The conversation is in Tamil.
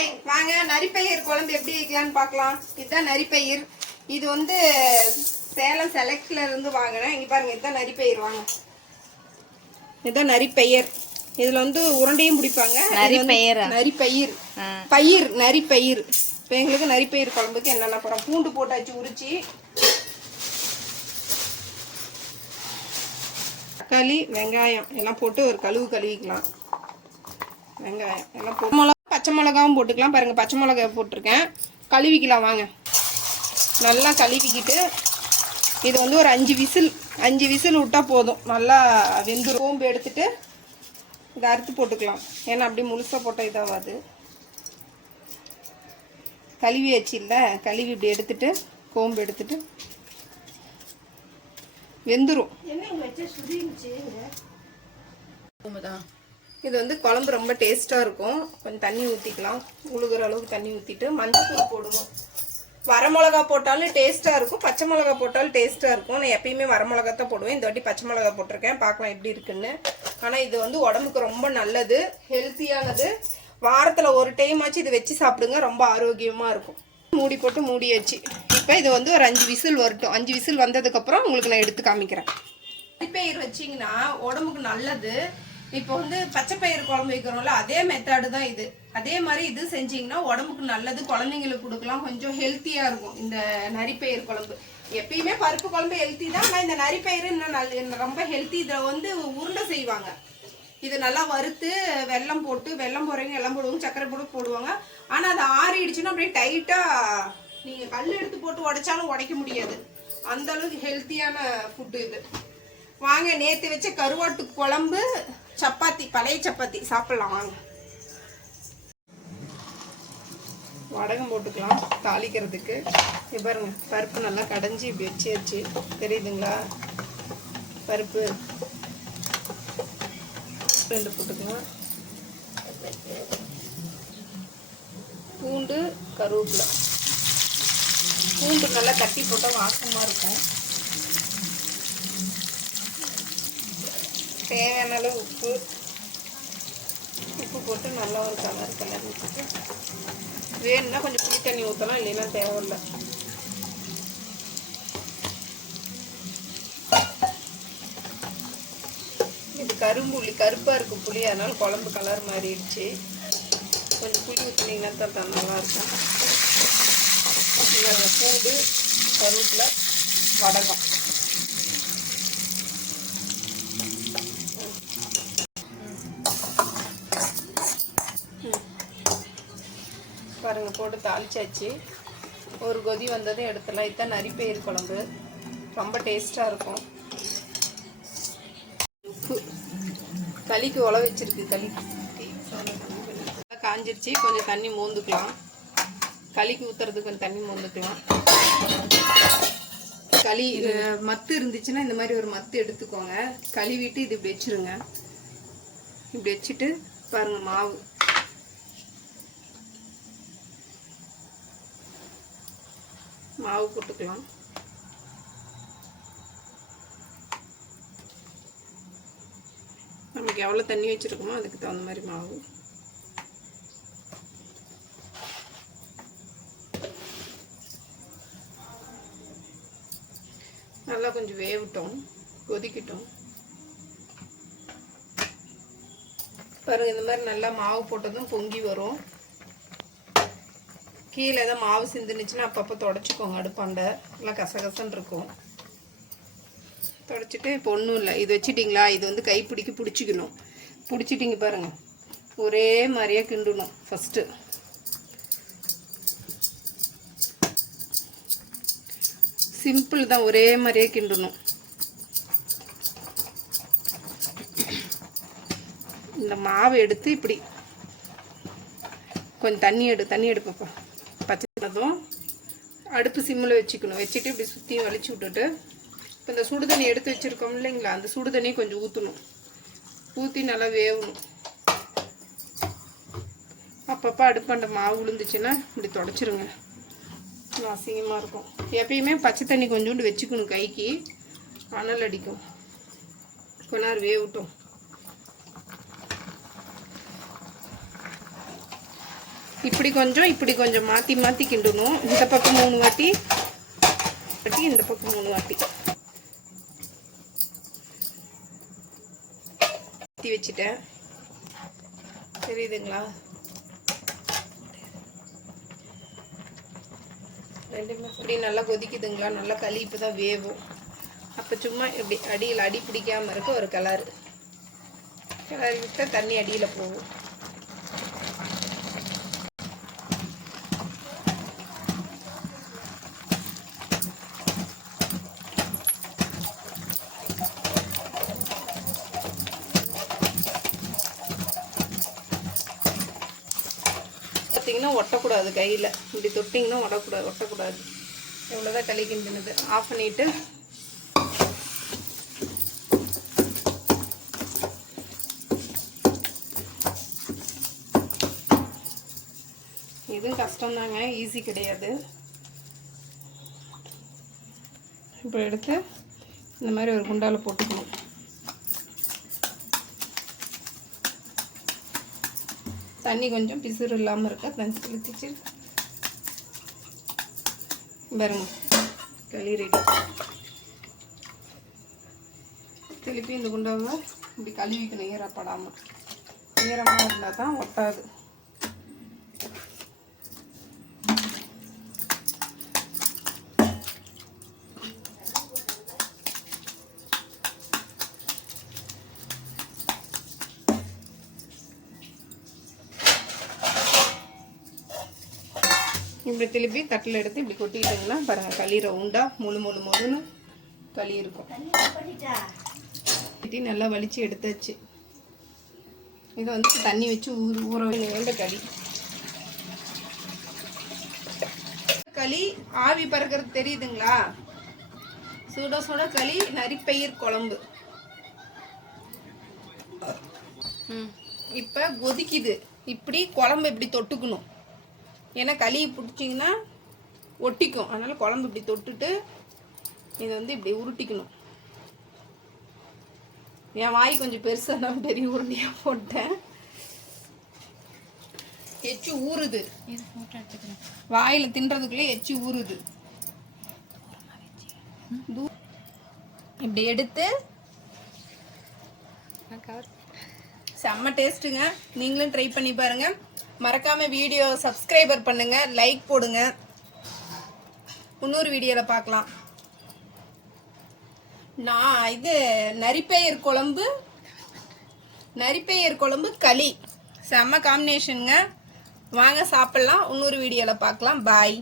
ஹாய், வாங்க நரிப்பயிர் குழம்பு எப்படி வைக்கலான்னு பார்க்கலாம். இதுதான் நரிப்பயிர். இது வந்து சேலம் செலக்ட்ல இருந்து வாங்கினேன். இங்க பாருங்க, இதுதான் நரிப்பயிர். வாங்க, இதுதான் நரிப்பயிர். இதுல வந்து உருண்டையும் பிடிப்பாங்க. நரிப்பயிர் பயிர் நரிப்பயிர். இப்போ எங்களுக்கு நரிப்பயிர் குழம்புக்கு என்னென்ன போறோம்? பூண்டு போட்டாச்சு உரிச்சு, தக்காளி வெங்காயம் எல்லாம் போட்டு ஒரு கழுவிக்கலாம். வெங்காயம் எல்லாம் போட்டு பச்சை மிளகாவும் போட்டுக்கலாம். பாருங்க, பச்சை மிளகா போட்டிருக்கேன். கழுவிக்கலாம். வாங்க, நல்லா கழுவிக்கிட்டு இது வந்து ஒரு 5 விசில் விட்டா போதும். நல்லா வெந்துடும். சோம்பு எடுத்துட்டு இதை அறுத்து போட்டுக்கலாம். ஏன்னா அப்படி முழுசாக போட்டால் இதாகாது. கழுவி வச்சு இல்லை, கழுவி இப்படி எடுத்துட்டு கோம்பு எடுத்துட்டு வெந்துடும். இது வந்து குழம்பு ரொம்ப டேஸ்ட்டாக இருக்கும். கொஞ்சம் தண்ணி ஊற்றிக்கலாம். உழுகுற அளவுக்கு தண்ணி ஊற்றிட்டு மஞ்சள் போடுவோம். வரமிளகா போட்டாலும் டேஸ்ட்டாக இருக்கும், பச்சை மிளகா போட்டாலும் டேஸ்ட்டாக இருக்கும். நான் எப்பயுமே வரமிளகா தான் போடுவேன். இந்த வாட்டி பச்சை மிளகா போட்டிருக்கேன். பார்க்கலாம் எப்படி இருக்குன்னு. ஆனால் இது வந்து உடம்புக்கு ரொம்ப நல்லது, ஹெல்த்தியானது. வாரத்தில் ஒரு டைம் ஆச்சு இது வச்சு சாப்பிடுங்க, ரொம்ப ஆரோக்கியமாக இருக்கும். மூடி போட்டு மூடியாச்சு. இப்போ இது வந்து ஒரு 5 விசில் வரட்டும். 5 விசில் வந்ததுக்கப்புறம் உங்களுக்கு நான் எடுத்து காமிக்கிறேன். பயிர் வச்சிங்கன்னா உடம்புக்கு நல்லது. இப்போ வந்து பச்சை பயிர் குழம்பு வைக்கிறோம்ல, அதே மெத்தடு தான் இது. அதே மாதிரி இது செஞ்சீங்கன்னா உடம்புக்கு நல்லது, குழந்தைங்களுக்கு கொடுக்கலாம், கொஞ்சம் ஹெல்த்தியாக இருக்கும். இந்த நரிப்பயிர் குழம்பு எப்பயுமே பருப்பு குழம்பு ஹெல்த்தி தான், ஆனால் இந்த நரிப்பயிர் இன்னும் ரொம்ப ஹெல்த்தி. இதில் வந்து உருண்டை செய்வாங்க. இது நல்லா வறுத்து வெல்லம் போட்டு, வெல்லம் போடுறவங்க எல்லாம் போடுவாங்க, சக்கரை போட்டு போடுவாங்க. ஆனால் அது ஆறிடுச்சுன்னா அப்படியே டைட்டாக நீங்கள் கல் எடுத்து போட்டு உடைச்சாலும் உடைக்க முடியாது. அந்த அளவுக்கு ஹெல்த்தியான ஃபுட்டு இது. வாங்க, நேற்று வச்ச கருவாட்டு குழம்பு, சப்பாத்தி, பழைய சப்பாத்தி சாப்பிடலாம். வாங்க, வடகம் போட்டுக்கலாம் தாளிக்கிறதுக்கு. இது பாருங்க, பருப்பு நல்லா கடைஞ்சி இப்படி வச்சு தெரியுதுங்களா? பருப்பு 2 போட்டுக்கலாம். பூண்டு, கருவேப்பிலை. பூண்டு நல்லா தட்டி போட்டால் வாசமாக இருக்கும். தேவையான அளவு உப்பு போட்டு நல்லா ஒரு கலர் ஊற்றிட்டு, வேணும்னா கொஞ்சம் புளி தண்ணி ஊற்றலாம், இல்லைன்னா தேவையில்லை. இது கரும்புளி, கருப்பாக இருக்கும் புளி, அதனால குழம்பு கலர் மாறிடுச்சு. கொஞ்சம் புளி ஊற்றினீங்கன்னா தான் நல்லாயிருக்கும். பூண்டு, கருவேப்பிலை, வடகம். பாருங்க, போட்டு தாளிச்சாச்சு. ஒரு கொதி வந்ததும் எடுத்துடலாம். இதுதான் நரிப்பயிர் குழம்பு, ரொம்ப டேஸ்ட்டாக இருக்கும். உப்பு, களிக்கு உழ வச்சிருக்கு. களி காஞ்சிருச்சு. கொஞ்சம் தண்ணி மோந்துக்கலாம். களிக்கு ஊற்றுறதுக்கு கொஞ்சம் தண்ணி மோந்துக்கலாம். களி மத்து இருந்துச்சுன்னா இந்த மாதிரி ஒரு மத்து எடுத்துக்கோங்க. கழுவிட்டு இது இப்படி வச்சுருங்க. இப்படி வச்சுட்டு பாருங்கள், மாவு போட்டுக்கலாம். நமக்கு எவ்வளோ தண்ணி வச்சுருக்கோமோ அதுக்கு தகுந்த மாதிரி மாவு. நல்லா கொஞ்சம் வேகட்டும், கொதிக்கட்டும். பாருங்கள், இந்த மாதிரி நல்லா மாவு போட்டதும் பொங்கி வரும். கீழே தான் மாவு சிந்துனுச்சுன்னா அப்பப்போ தொடச்சிக்கோங்க. அடுப்பாண்ட நல்லா கசகசன்னு இருக்கும். தொடச்சிட்டு இப்போ ஒன்றும் இல்லை, இது வச்சிட்டிங்களா, இது வந்து கைப்பிடிக்கு பிடிச்சிக்கணும். பிடிச்சிட்டிங்க பாருங்கள், ஒரே மாதிரியே கிண்டணும். ஃபஸ்ட்டு சிம்பிள் தான், ஒரே மாதிரியே கிண்டணும். இந்த மாவை எடுத்து இப்படி கொஞ்சம் தண்ணி எடுப்பப்பா. பச்சைதும் அடுப்பு சிம்மில் வச்சுக்கணும். வச்சுட்டு இப்படி சுற்றி வலிச்சு விட்டுட்டு, இப்போ இந்த சுடு தண்ணி எடுத்து வச்சுருக்கோம் இல்லைங்களா, அந்த சுடு தண்ணி கொஞ்சம் ஊற்றணும். ஊற்றி நல்லா வேகணும். அப்பப்போ அடுப்பாண்ட மாவு விழுந்துச்சுன்னா இப்படி தொடச்சிருங்க, அசிங்கமாக இருக்கும். எப்பயுமே பச்சை தண்ணி கொஞ்சோண்டு வச்சுக்கணும், கைக்கு அனல் அடிக்கும். கொஞ்ச நேரம் வேகட்டும். இப்படி கொஞ்சம் மாற்றி மாற்றி கிண்டணும். இந்த பக்கம் 3 வாட்டி, இந்த பக்கம் 3 வாட்டி ஊற்றி வச்சுட்டேன். தெரியுதுங்களா? ரெண்டுமே இப்படி நல்லா கொதிக்குதுங்களா? நல்லா களி இப்போ தான் வேவும். அப்போ சும்மா இப்படி அடியில் அடி பிடிக்காமல் இருக்க ஒரு கிளறி விட்டால் தண்ணி அடியில் போகும். பார்த்தீங்கன்னா ஒட்டக்கூடாது கையில். இப்படி தொட்டிங்கன்னா ஒட்டக்கூடாது. எவ்வளோதான் களி கிண்டினது. ஆஃப் பண்ணிவிட்டு இதுவும் கஷ்டம்தாங்க, ஈஸி கிடையாது. இப்போ எடுத்து இந்த மாதிரி ஒரு குண்டால போட்டுக்கணும். தண்ணி கொஞ்சம் பிசுறு இல்லாமல் இருக்கா தண்ணி தெளிச்சு பாருங்க. களி ரெடி. திருப்பி இந்த குண்டாவை இப்படி கழுவிக்கணும். ஈரப்படாமல். ஈரமாக இருந்தால் தான் ஒட்டாது. இப்படி திருப்பி தட்டில் எடுத்து இப்படி கொட்டிட்டீங்கன்னா பாருங்கள் களி ரவுண்டாக முழுன்னு களி இருக்கும். நல்லா வலிச்சு எடுத்தாச்சு. இதை வந்து தண்ணி வச்சு ஊற வேண்ட களி ஆவி பறக்கிறது தெரியுதுங்களா? சுட சுட களி நரிப்பயிர் குழம்பு. இப்போ கொதிக்குது. இப்படி குழம்பு இப்படி தொட்டுக்கணும். ஏன்னா களி பிடிச்சிங்கன்னா ஒட்டிக்கும். அதனால குழம்பு இப்படி தொட்டுட்டு இதை வந்து இப்படி உருட்டிக்கணும். என் வாய் கொஞ்சம் பெருசாக தான் பெரிய உருண்டையாக போட்டேன். எச்சு ஊறுது. வாயில் தின்றதுக்குள்ளே எச்சு ஊறுது. இப்படி எடுத்து செம்ம டேஸ்ட்டுங்க. நீங்களும் ட்ரை பண்ணி பாருங்க. மறக்காம வீடியோ சப்ஸ்கிரைபர் பண்ணுங்க, லைக் போடுங்க. இன்னொரு வீடியோவில் பார்க்கலாம். நான் இது நரிப்பயிர் குழம்பு களி செம்ம காம்பினேஷனுங்க. வாங்க சாப்பிடலாம். இன்னொரு வீடியோவில் பார்க்கலாம். பாய்.